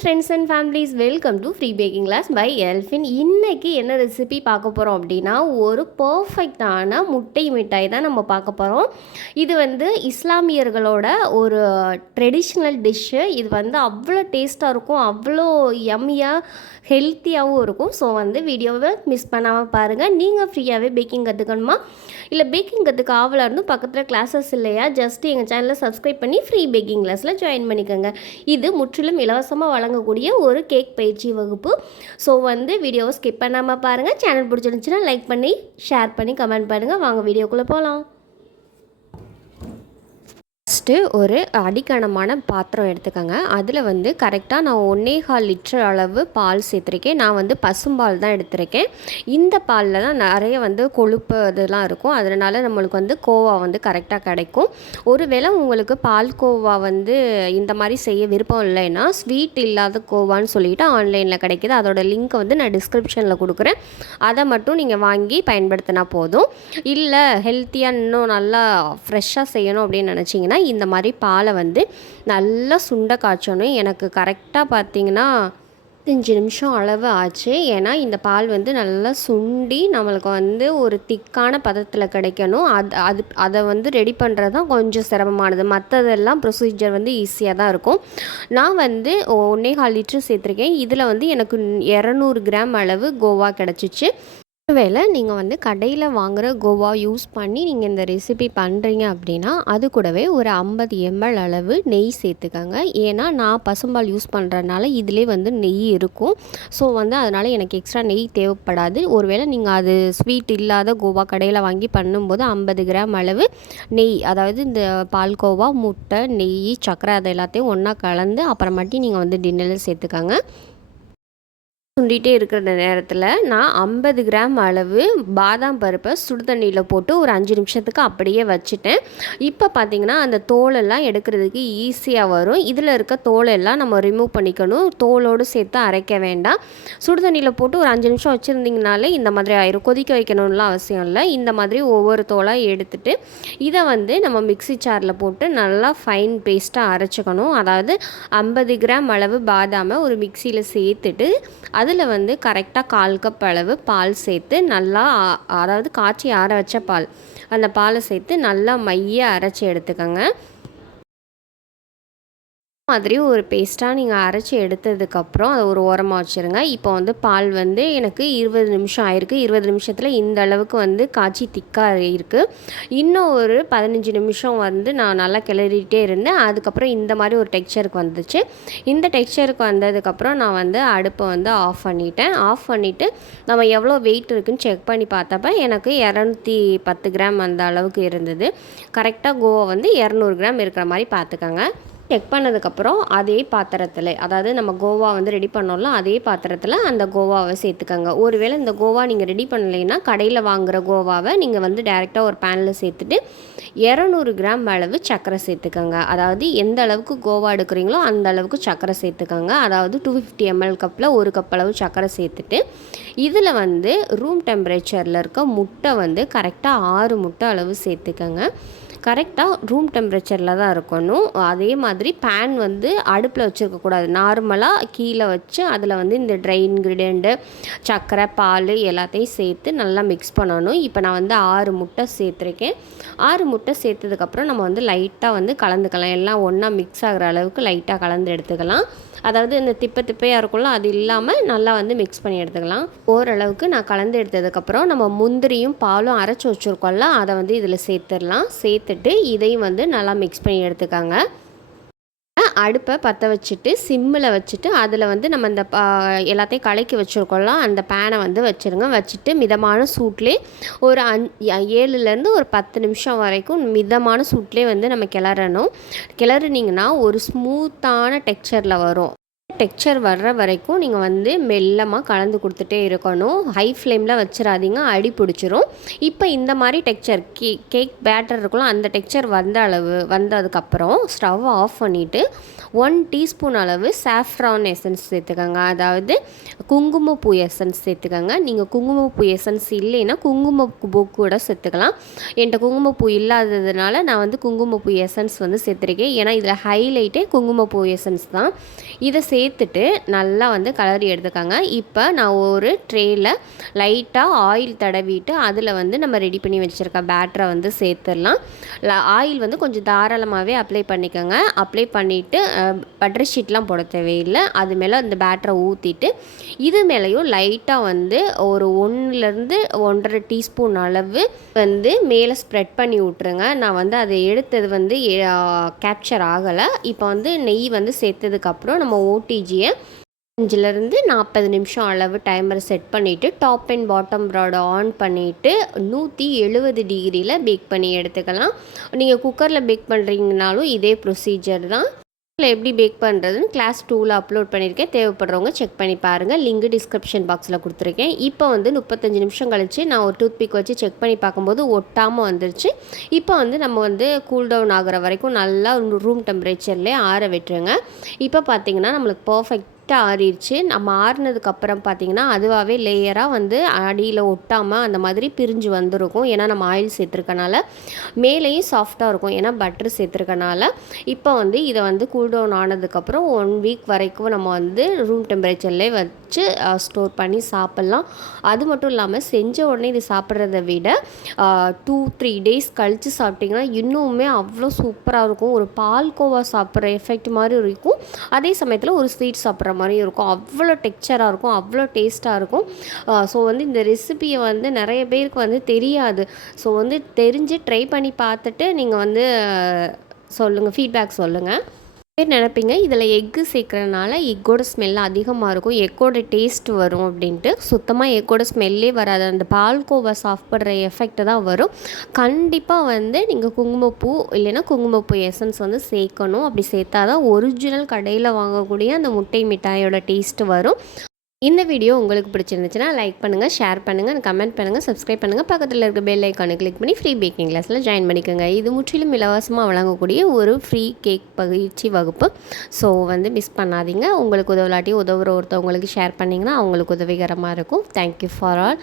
Friends and families, welcome to free baking class by Elfin. இன்றைக்கி என்ன recipe பார்க்க போகிறோம் அப்படின்னா, ஒரு பர்ஃபெக்டான முட்டை மிட்டாய் தான் நம்ம பார்க்க போகிறோம். இது இஸ்லாமியர்களோட ஒரு ட்ரெடிஷ்னல் டிஷ்ஷு. இது அவ்வளோ டேஸ்ட்டாக இருக்கும், அவ்வளோ யம்மியாக ஹெல்த்தியாகவும் இருக்கும். ஸோ வீடியோவை மிஸ் பண்ணாமல் பாருங்கள். நீங்கள் ஃப்ரீயாகவே பேக்கிங் கற்றுக்கணுமா, இல்லை பேக்கிங் கற்றுக்க ஆவலாக இருந்தும் பக்கத்தில் கிளாஸஸ் இல்லையா, ஜஸ்ட் எங்கள் சேனலை சப்ஸ்கிரைப் பண்ணி ஃப்ரீ பேக்கிங் கிளாஸில் ஜாயின் பண்ணிக்கோங்க. இது முற்றிலும் இலவசமாக வழங்கக்கூடிய ஒரு கேக் பயிற்சி வகுப்பு. ஸோ வீடியோவை ஸ்கிப் பண்ணாமல் பாருங்கள். சேனல் பிடிச்சிருந்துச்சுன்னா லைக் பண்ணி ஷேர் பண்ணி கமெண்ட் பண்ணுங்கள். வாங்க வீடியோக்குள்ளே போகலாம். ஃபஸ்ட்டு ஒரு அடிக்கனமான பாத்திரம் எடுத்துக்கோங்க. அதில் கரெக்டாக நான் 1.25 லிட்டர் அளவு பால் சேர்த்துருக்கேன். நான் பசும்பால் தான் எடுத்திருக்கேன். இந்த பாலில் தான் நிறைய கொழுப்பு இதெல்லாம் இருக்கும். அதனால் நம்மளுக்கு கோவா கரெக்டாக கிடைக்கும். ஒருவேளை உங்களுக்கு பால் கோவா இந்த மாதிரி செய்ய விருப்பம் இல்லைன்னா, ஸ்வீட் இல்லாத கோவான்னு சொல்லிவிட்டு ஆன்லைனில் கிடைக்கிது. அதோட லிங்க்கை நான் டிஸ்கிரிப்ஷனில் கொடுக்குறேன். அதை மட்டும் நீங்கள் வாங்கி பயன்படுத்தினா போதும். இல்லை ஹெல்த்தியாக இன்னும் நல்லா ஃப்ரெஷ்ஷாக செய்யணும் அப்படின்னு நினச்சிங்கன்னா, இந்த மாதிரி பாலை நல்லா சுண்ட காய்ச்சணும். எனக்கு கரெக்டாக பார்த்தீங்கன்னா 5 நிமிஷம் அளவு ஆச்சு. ஏன்னா இந்த பால் நல்லா சுண்டி நம்மளுக்கு ஒரு திக்கான பதத்தில் கிடைக்கணும். அதை ரெடி பண்ணுறது தான் கொஞ்சம் சிரமமானது. மற்றதெல்லாம் ப்ரொசீஜர் ஈஸியாக தான் இருக்கும். நான் 1.25 லிட்டர் சேர்த்துருக்கேன். இதில் எனக்கு 200 கிராம் அளவு கோவா கிடச்சிச்சு. ஒருவேளை நீங்கள் கடையில் வாங்குகிற கோவா யூஸ் பண்ணி நீங்கள் இந்த ரெசிபி பண்ணுறீங்க அப்படின்னா, அது கூடவே ஒரு 50 ml அளவு நெய் சேர்த்துக்கோங்க. ஏன்னா நான் பசும்பால் யூஸ் பண்ணுறதுனால இதிலே நெய் இருக்கும். ஸோ அதனால் எனக்கு எக்ஸ்ட்ரா நெய் தேவைப்படாது. ஒருவேளை நீங்கள் அது ஸ்வீட் இல்லாத கோவா கடையில் வாங்கி பண்ணும்போது 50 கிராம் அளவு நெய், அதாவது இந்த பால்கோவா, முட்டை, நெய், சர்க்கரை அதை எல்லாத்தையும் ஒன்றா கலந்து அப்புறமாட்டி நீங்கள் டின்னரில் சேர்த்துக்கோங்க. சுண்டிகிட்டே இருக்கிற நேரத்தில் நான் 50 கிராம் அளவு பாதாம் பருப்பை சுடு தண்ணியில் போட்டு ஒரு 5 நிமிஷத்துக்கு அப்படியே வச்சுட்டேன். இப்போ பார்த்திங்கன்னா அந்த தோலெல்லாம் எடுக்கிறதுக்கு ஈஸியாக வரும். இதில் இருக்க தோலெல்லாம் நம்ம ரிமூவ் பண்ணிக்கணும். தோலோடு சேர்த்து அரைக்க வேண்டாம். சுடு தண்ணியில் போட்டு ஒரு 5 நிமிஷம் வச்சுருந்திங்கனாலே இந்த மாதிரி ஆயிரும். கொதிக்க வைக்கணும்லாம் அவசியம் இல்லை. இந்த மாதிரி ஒவ்வொரு தோலாக எடுத்துகிட்டு இதை நம்ம மிக்ஸி ஜாரில் போட்டு நல்லா ஃபைன் பேஸ்ட்டாக அரைச்சிக்கணும். அதாவது 50 கிராம் அளவு பாதாமை ஒரு மிக்சியில் சேர்த்துட்டு அதில் கரெக்டாக 1/4 கப் அளவு பால் சேர்த்து நல்லா, அதாவது காய்ச்சி ஆற வச்ச பால், அந்த பாலை சேர்த்து நல்லா மைய அரைச்சி எடுத்துக்கோங்க. மாதிரி ஒரு பேஸ்ட்டாக நீங்கள் அரைச்சி எடுத்ததுக்கப்புறம் அதை ஒரு ஓரமாக வச்சுருங்க. இப்போ பால் எனக்கு 20 நிமிஷம் ஆயிருக்கு. 20 நிமிஷத்தில் இந்த அளவுக்கு காய்ச்சி திக்காக இருக்குது. இன்னும் ஒரு 15 நிமிஷம் நான் நல்லா கிளறிட்டே இருந்தேன். அதுக்கப்புறம் இந்த மாதிரி ஒரு டெக்ஸ்சருக்கு வந்துச்சு. இந்த டெக்ஸ்சருக்கு வந்ததுக்கப்புறம் நான் அடுப்பை ஆஃப் பண்ணிட்டேன். ஆஃப் பண்ணிவிட்டு நம்ம எவ்வளோ வெயிட் இருக்குதுன்னு செக் பண்ணி பார்த்தப்ப எனக்கு 210 கிராம் அந்த அளவுக்கு இருந்தது. கரெக்டாக கோவா 200 கிராம் இருக்கிற மாதிரி பார்த்துக்கோங்க. செக் பண்ணதுக்கப்புறம் அதே பாத்திரத்தில், அதாவது நம்ம கோவா ரெடி பண்ணோம்ல, அதே பாத்திரத்தில் அந்த கோவாவை சேர்த்துக்கோங்க. ஒருவேளை இந்த கோவா நீங்கள் ரெடி பண்ணலைன்னா கடையில் வாங்குகிற கோவாவை நீங்கள் டேரெக்டாக ஒரு பேனில் சேர்த்துட்டு 200 கிராம் அளவு சர்க்கரை சேர்த்துக்கோங்க. அதாவது எந்த அளவுக்கு கோவா எடுக்கிறீங்களோ அந்த அளவுக்கு சர்க்கரை சேர்த்துக்கோங்க. அதாவது 250 ml கப்பில் 1 கப் அளவு சர்க்கரை சேர்த்துட்டு இதில் ரூம் டெம்பரேச்சரில் இருக்க முட்டை கரெக்டாக 6 முட்டை அளவு சேர்த்துக்கோங்க. கரெக்டாக ரூம் டெம்பரேச்சரில் தான் இருக்கணும். அதே மாதிரி பேன் அடுப்பில் வச்சுருக்கக்கூடாது. நார்மலாக கீழே வச்சு அதில் இந்த ட்ரை இன்க்ரீடியண்ட்டு, சர்க்கரை, பால் எல்லாத்தையும் சேர்த்து நல்லா மிக்ஸ் பண்ணணும். இப்போ நான் 6 முட்டை சேர்த்துருக்கேன். 6 முட்டை சேர்த்ததுக்கப்புறம் நம்ம லைட்டாக கலந்துக்கலாம். எல்லாம் ஒன்றா மிக்ஸ் ஆகிற அளவுக்கு லைட்டாக கலந்து எடுத்துக்கலாம். அதாவது இந்த திப்பையாக இருக்கும்ல, அது இல்லாமல் நல்லா மிக்ஸ் பண்ணி எடுத்துக்கலாம். ஓரளவுக்கு நான் கலந்து எடுத்ததுக்கப்புறம் நம்ம முந்திரியும் பாலும் அரைச்சி வச்சுருக்கோம்ல, அதை இதில் சேர்த்துடலாம். சேர்த்துட்டு இதையும் நல்லா மிக்ஸ் பண்ணி எடுத்துக்காங்க. அடுப்பை பற்ற வச்சுட்டு சிம்மில் வச்சுட்டு அதில் நம்ம இந்த எல்லாத்தையும் கலக்கி வச்சுருக்கோம்ல, அந்த பேனை வச்சுருங்க. வச்சுட்டு மிதமான சூட்லேயே ஒரு 7லேருந்து ஒரு 10 நிமிஷம் வரைக்கும் மிதமான சூட்லேயே நம்ம கிளறணும். கிளறினீங்கன்னா ஒரு ஸ்மூத்தான டெக்ஸ்சரில் வரும். டெக்ஸ்சர் வர்ற வரைக்கும் நீங்கள் மெல்லமாக கலந்து கொடுத்துட்டே இருக்கணும். ஹை ஃப்ளேமில் வச்சிடாதீங்க, அடி பிடிச்சிரும். இப்போ இந்த மாதிரி டெக்ஸ்சர் கேக் பேட்டர் இருக்கலாம், அந்த டெக்ஸ்சர் வந்ததுக்கப்புறம் ஸ்டவ் ஆஃப் பண்ணிவிட்டு 1 டீஸ்பூன் அளவு சாஃப்ரான் எசன்ஸ் சேர்த்துக்கோங்க. அதாவது குங்குமப்பூ எசன்ஸ் சேர்த்துக்கோங்க. நீங்கள் குங்குமப்பூ எசன்ஸ் இல்லைன்னா குங்குமப்பூ கூட சேர்த்துக்கலாம். என்கிட்ட குங்குமப்பூ இல்லாததுனால நான் குங்குமப்பூ எசன்ஸ் சேர்த்துருக்கேன். ஏன்னா இதில் ஹைலைட்டே குங்குமப்பூ எசன்ஸ் தான். இதை சேர்த்துட்டு நல்லா வந்து கலரி எடுத்துக்காங்க. இப்போ நான் ஒரு ட்ரேயில் லைட்டாக ஆயில் தடவிட்டு அதில் வந்து நம்ம ரெடி பண்ணி வச்சுருக்க பேட்டரை வந்து சேர்த்துடலாம். ஆயில் வந்து கொஞ்சம் தாராளமாகவே அப்ளை பண்ணிக்கோங்க. அப்ளை பண்ணிவிட்டு பட்டர் ஷீட்லாம் போட தேவையில்லை. அது மேலே அந்த பேட்டரை ஊற்றிட்டு இது மேலேயும் லைட்டாக வந்து ஒரு 1லேருந்து 1.5 டீஸ்பூன் அளவு வந்து மேலே ஸ்ப்ரெட் பண்ணி விட்ருங்க. நான் வந்து அதை எடுத்தது வந்து கேப்சர் ஆகலை. இப்போ வந்து நெய் வந்து சேர்த்ததுக்கப்புறம் நம்ம ஓடிஜியை 5லேருந்து 40 நிமிஷம் அளவு டைமரை செட் பண்ணிவிட்டு டாப் அண்ட் பாட்டம் ப்ராடை ஆன் பண்ணிவிட்டு 170 டிகிரியில் பேக் பண்ணி எடுத்துக்கலாம். நீங்கள் குக்கரில் பேக் பண்ணுறீங்கனாலும் இதே ப்ரொசீஜர் தான். எப்படி பேக் பண்ணுறதுன்னு கிளாஸ் 2ல் அப்லோட் பண்ணியிருக்கேன். தேவைப்படுறவங்க செக் பண்ணி பாருங்கள். லிங்க் டிஸ்கிரிப்ஷன் பாக்ஸில் கொடுத்துருக்கேன். இப்போ வந்து 35 நிமிஷம் கழித்து நான் ஒரு டூத்பிக் வச்சு செக் பண்ணி பார்க்கும்போது ஒட்டாமல் வந்துருச்சு. இப்போ வந்து நம்ம வந்து கூல் டவுன் ஆகிற வரைக்கும் நல்லா ரூம் டெம்பரேச்சர்லேயே ஆற விட்டுருங்க. இப்போ பார்த்திங்கன்னா நம்மளுக்கு பர்ஃபெக்ட் ஆறிடுச்சு. நம்ம ஆறினதுக்கப்புறம் பார்த்திங்கன்னா அதுவாகவே லேயராக வந்து அடியில் ஒட்டாமல் அந்த மாதிரி பிரிஞ்சு வந்துருக்கும். ஏன்னா நம்ம ஆயில் சேர்த்துருக்கனால மேலேயும் சாஃப்டாக இருக்கும். ஏன்னா பட்டர் சேர்த்துருக்கனால இப்போ வந்து இதை வந்து கூல் டவுன் ஆனதுக்கப்புறம் 1 வீக் வரைக்கும் நம்ம வந்து ரூம் டெம்பரேச்சர்லேயே வச்சு ஸ்டோர் பண்ணி சாப்பிட்லாம். அது மட்டும் இல்லாமல் செஞ்ச உடனே இது சாப்பிட்றத விட 2-3 டேஸ் கழித்து சாப்பிட்டிங்கன்னா இன்னுமே அவ்வளோ சூப்பராக இருக்கும். ஒரு பால்கோவா சாப்பிட்ற எஃபெக்ட் மாதிரி இருக்கும். அதே சமயத்தில் ஒரு ஸ்வீட் சாப்பிட்ற மாதிரி இருக்கும். அவ்வளோ டெக்ஸ்சராக இருக்கும், அவ்வளோ டேஸ்ட்டாக இருக்கும். ஸோ வந்து இந்த ரெசிபியை வந்து நிறைய பேருக்கு வந்து தெரியாது. ஸோ வந்து தெரிஞ்சு ட்ரை பண்ணி பார்த்துட்டு நீங்கள் வந்து சொல்லுங்கள், ஃபீட்பேக் சொல்லுங்கள். நினைப்பீங்க இதில் எக்கு சேர்க்குறதுனால எக்கோட ஸ்மெல் அதிகமாக இருக்கும், எக்கோட டேஸ்ட் வரும் அப்படின்ட்டு. சுத்தமாக எக்கோட ஸ்மெல்லே வராது. அந்த பால்கோவா சாப்பிட்ற எஃபெக்ட் தான் வரும். கண்டிப்பாக வந்து நீங்கள் குங்குமப்பூ இல்லைன்னா குங்குமப்பூ எசன்ஸ் வந்து சேர்க்கணும். அப்படி சேர்த்தா தான் ஒரிஜினல் கடையில் வாங்கக்கூடிய அந்த முட்டை மிட்டாயோட டேஸ்ட்டு வரும். இந்த வீடியோ உங்களுக்கு பிடிச்சிருந்துச்சுன்னா லைக் பண்ணுங்கள், ஷேர் பண்ணுங்கள், கமெண்ட் பண்ணுங்கள், சப்ஸ்கிரைப் பண்ணுங்கள். பக்கத்தில் இருக்க பெல் ஐக்கானை கிளிக் பண்ணி ஃப்ரீ பேக்கிங் கிளாஸில் ஜாயின் பண்ணிக்கோங்க. இது முற்றிலும் இலவசமாக வழங்கக்கூடிய ஒரு ஃப்ரீ கேக் பயிற்சி வகுப்பு. ஸோ வந்து மிஸ் பண்ணாதீங்க. உங்களுக்கு உதவலாட்டி உதவுற ஒருத்தவங்களுக்கு ஷேர் பண்ணிங்கன்னா அவங்களுக்கு உதவிகரமாக இருக்கும். Thank you for all.